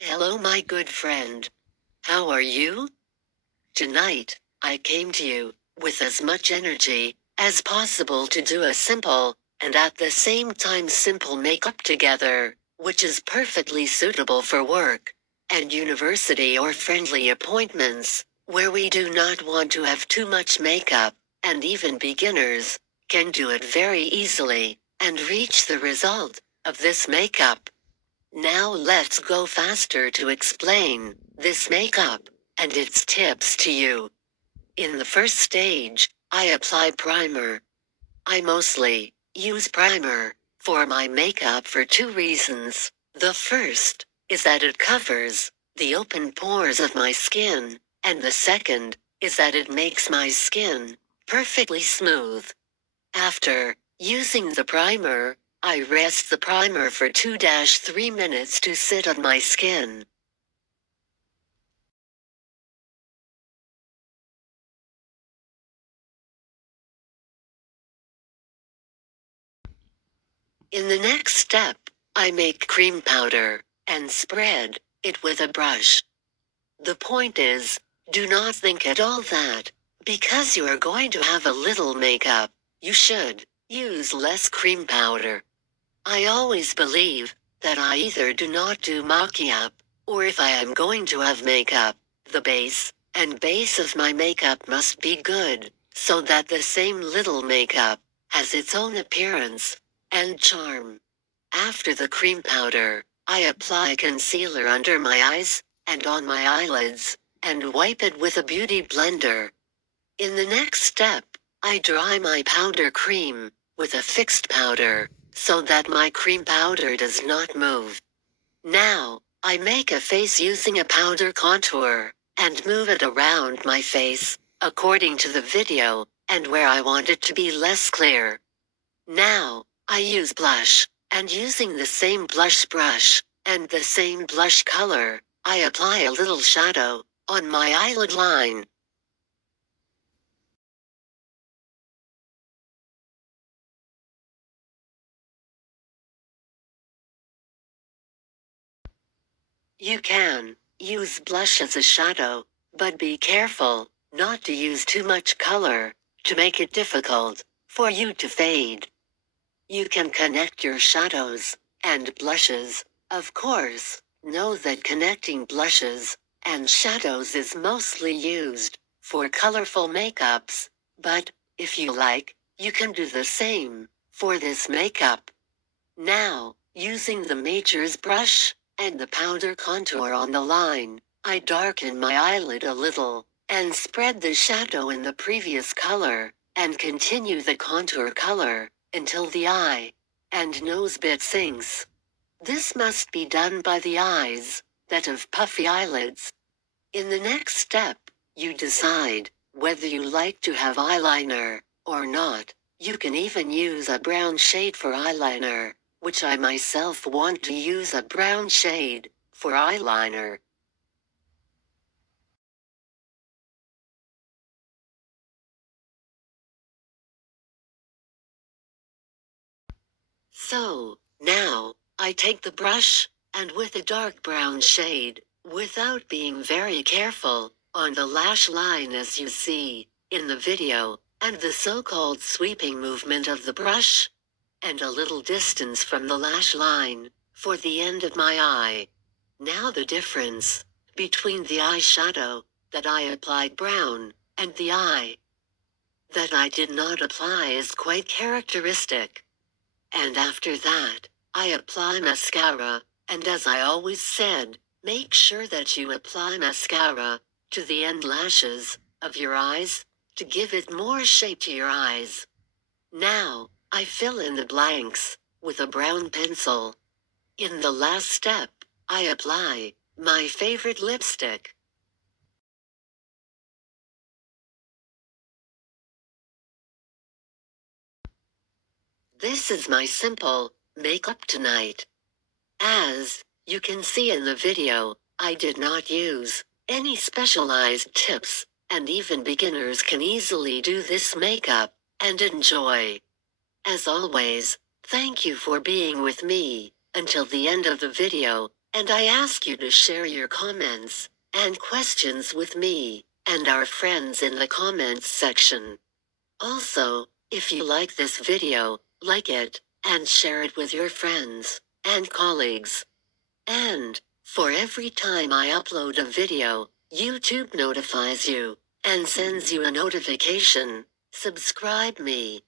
Hello, my good friend. How are you? Tonight, I came to you with as much energy as possible to do a simple, and at the same time simple makeup together, which is perfectly suitable for work and university or friendly appointments, where we do not want to have too much makeup, and even beginners can do it very easily and reach the result of this makeup. Now let's go faster to explain this makeup and its tips to you. In the first stage, I apply primer. I mostly use primer for my makeup for two reasons. The first is that it covers the open pores of my skin, and the second is that it makes my skin perfectly smooth. After using the primer, I rest the primer for 2-3 minutes to sit on my skin. In the next step, I make cream powder and spread it with a brush. The point is, do not think at all that, because you are going to have a little makeup, you should use less cream powder. I always believe that I either do not do makeup, or if I am going to have makeup, the base and base of my makeup must be good, so that the same little makeup has its own appearance and charm. After the cream powder, I apply concealer under my eyes and on my eyelids, and wipe it with a beauty blender. In the next step, I dry my powder cream with a fixed powder, so that my cream powder does not move. Now, I make a face using a powder contour, and move it around my face, according to the video, and where I want it to be less clear. Now, I use blush, and using the same blush brush, and the same blush color, I apply a little shadow on my eyelid line. You can use blush as a shadow, but be careful not to use too much color to make it difficult for you to fade. You can connect your shadows and blushes, of course. Know that connecting blushes and shadows is mostly used for colorful makeups, but if you like, you can do the same for this makeup. Now, using the Major's brush and the powder contour on the line, I darken my eyelid a little and spread the shadow in the previous color and continue the contour color until the eye and nose bit sinks. This must be done by the eyes that have puffy eyelids. In the next step, you decide whether you like to have eyeliner or not. You can even use a brown shade for eyeliner, which I myself want to use a brown shade for eyeliner. So, now, I take the brush, and with a dark brown shade, without being very careful, on the lash line as you see in the video, and the so-called sweeping movement of the brush, and a little distance from the lash line, for the end of my eye. Now the difference between the eyeshadow that I applied brown, and the eye that I did not apply is quite characteristic. And after that, I apply mascara, and as I always said, make sure that you apply mascara to the end lashes of your eyes to give it more shape to your eyes. Now, I fill in the blanks with a brown pencil. In the last step, I apply my favorite lipstick. This is my simple makeup tonight. As you can see in the video, I did not use any specialized tips, and even beginners can easily do this makeup and enjoy. As always, thank you for being with me until the end of the video, and I ask you to share your comments and questions with me and our friends in the comments section. Also, if you like this video, like it, and share it with your friends and colleagues. And, for every time I upload a video, YouTube notifies you and sends you a notification. Subscribe me.